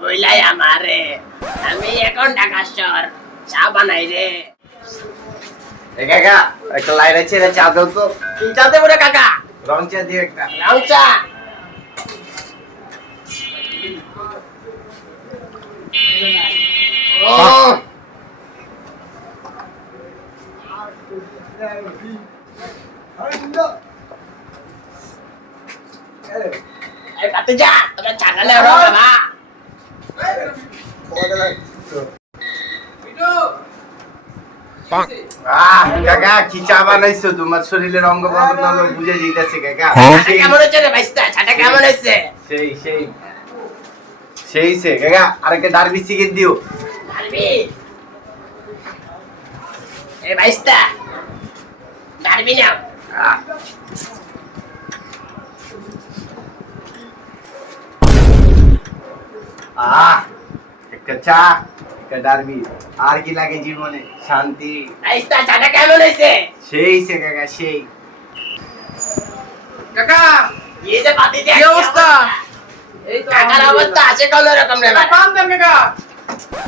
বইলাই আমারে। আমি এখন ঢাকা শহর। চা বানাই রে। কাকা একটা লাইন আছে চা দাও তো। কি চা দেবো রে কাকা? রং চা দিয়ে একটা। রং চা। ও। এই যা তোকে চা খালে বাবা। কাকা কি চা বানাইছো তোমার শরীরের অঙ্গ প্রত্যঙ্গ বুঝে দিতেছে কাকা কেমন হচ্ছে রে ভাইস্তা চাটা কেমন হচ্ছে সেই সেই সেই সে কাকা আরেকটা ডারবি চিকেন দিও ডারবি এ ভাইস্তা ডারবি নাও আহ, চা একটা ডারবি আর কি লাগে জীবনে? শান্তি। ভাইস্তা চাটা কেমন হয়েছে সেই সে কাকা সেই। কাকা এই যে পাতি কি অবস্থা? এই তো কাকার অবস্থা আছে কোন রকম রে পান দেন কাকা।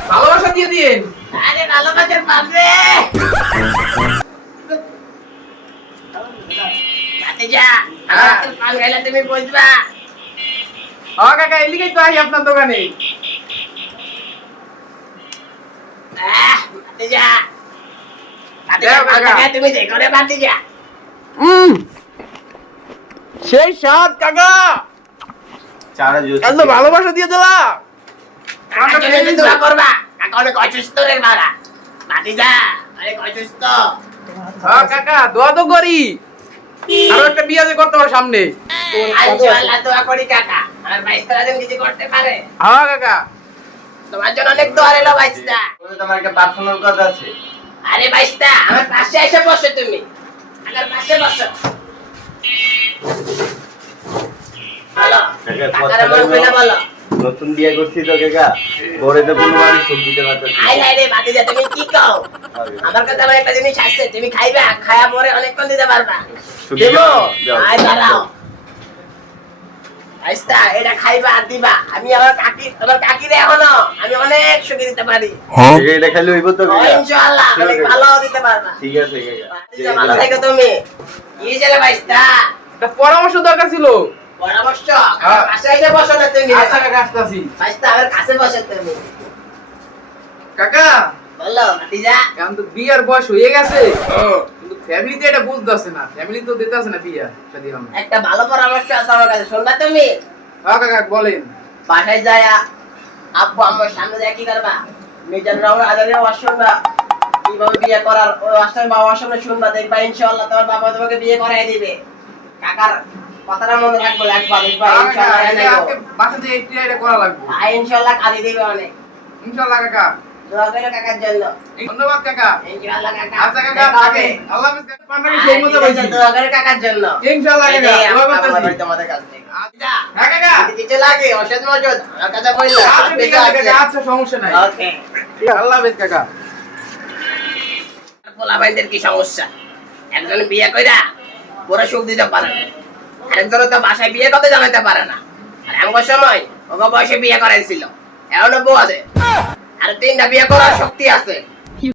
ভালোবাসা দিয়ে দিন। আরে ভালো বাজার পাবে পাতি যা হ্যাঁ। আমার পান খাইলে তুমি বুঝবা। হ্যাঁ কাকা এদিকেই তো আই আপনার দোকানে আহ, পাতি যা পাতি দেও যা পান কাকা। খাই তুমি দেখো রে পাতি যা সেই স্বাদ কাকা। এত ভালোবাসা দিয়ে দিলা কাকার জন্য একটু দোয়া করবা। কাকা অনেক অসুস্থ রে মারা। পাতি অনেক অসুস্থ। হ্যাঁ কাকা দোয়া তো করি। আরও একটা বিয়ে যে করতে পারো সামনে। দোয়া করি কাকা। আমার বাইস্তারা যেন কিছু করতে পারে। হ্যাঁ কাকা। তোমার জন্য অনেক দোয়া রইল বাইস্তা তোমার একটা পার্সোনাল কথা আছে। আরে বাইস্তা আমার পাশে এসে বসো তুমি। আমার পাশে বসো। নতুন বিয়ে করছি তো কাকা। ঘরে তো কোনো মানুষ সব দিতে পারতেছি আই নাই রে বাতি যা তুমি কি কও? আমার কাছে আমার একটা জিনিস আছে তুমি খাইবা খায়া পরে অনেকক্ষণ দিতে পারবা। দেবো? আয় দাঁড়াও। বাইস্তা এটা খাইবা আর দিবা। আমি আমার কাকি আমার কাকিরে এখনও আমি অনেক সুখী দিতে পারি। এটা খালি হইব তো ইনশাআল্লাহ অনেক ভালো দিতে পারবা। ঠিক আছে কাকা বাতি ভালো থাকো তুমি। কি ছেলে বাইস্তা পরামর্শ দরকার ছিল। পরামর্শ? হ্যাঁ। এসে বসো না তুমি। আচ্ছা কাকা আসতেছি। বাইস্তা আমার কাছে বসে তুমি। কাকা! বলো ভাতিজা। তো বিয়ার বয়স হয়ে গেছে। কিন্তু ফ্যামিলিতে এটা বুঝতেছে না। ফ্যামিলি তো দিতেছে না বিয়া শাদি হবে একটা ভালো পরামর্শ আছে আমার কাছে শুনবা তুমি। হ্যাঁ কাকা বলেন। বাসায় যায় আব্বু আমার সামনে যায় কি করবা? নিজের রঙের আদারে শুনবা কীভাবে বিয়ে করার? ওই আসার বাবার সামনে শুনবা দেখবা ইনশাআল্লাহ তোমার বাবা তোমাকে বিয়ে করাই দিবে। কাকার কথাটা মনে রাখব রাখবা দেখবা হ্যাঁ, ইনশাআল্লাহ বাসা থেকে এটা করা লাগবে। ভাই ইনশাআল্লাহ কাঁদি দিবে অনেক। ইনশাআল্লাহ কাকা। দোয়া করো কাকার জন্য। ধন্যবাদ কাকা। ইনশাআল্লাহ কাকা। আচ্ছা কাকা থাকে আল্লাহ হাফেজ কাকা। পান্ডাকে আর সেই মতো ঠিক আছে, বলছি দোয়া করো কাকার জন্য। ইনশাআল্লাহ কাকা। দোয়া করতেছি। তোমাদের কাছ থেকে আচ্ছা। হ্যাঁ কাকা। যদি লাগে ওষুধ মজুদ আমার কাছে আচ্ছা ঠিক আছে কাকা। আচ্ছা সমস্যা নাই। ওকে। আল্লাহ হাফেজ কাকা। পোলাপাইনদের কি সমস্যা? একজন বিয়ে কইরা পুরো সুখ দিতে পারে না। আরেকজন তো বাসায় বিয়ে করতে জানাতে পারে না। আর এমন সময় ওকে বয়সে বিয়ে করাইছিল। এখনও বউ আছে। আর তিনটা বিয়ে করার শক্তি আছে।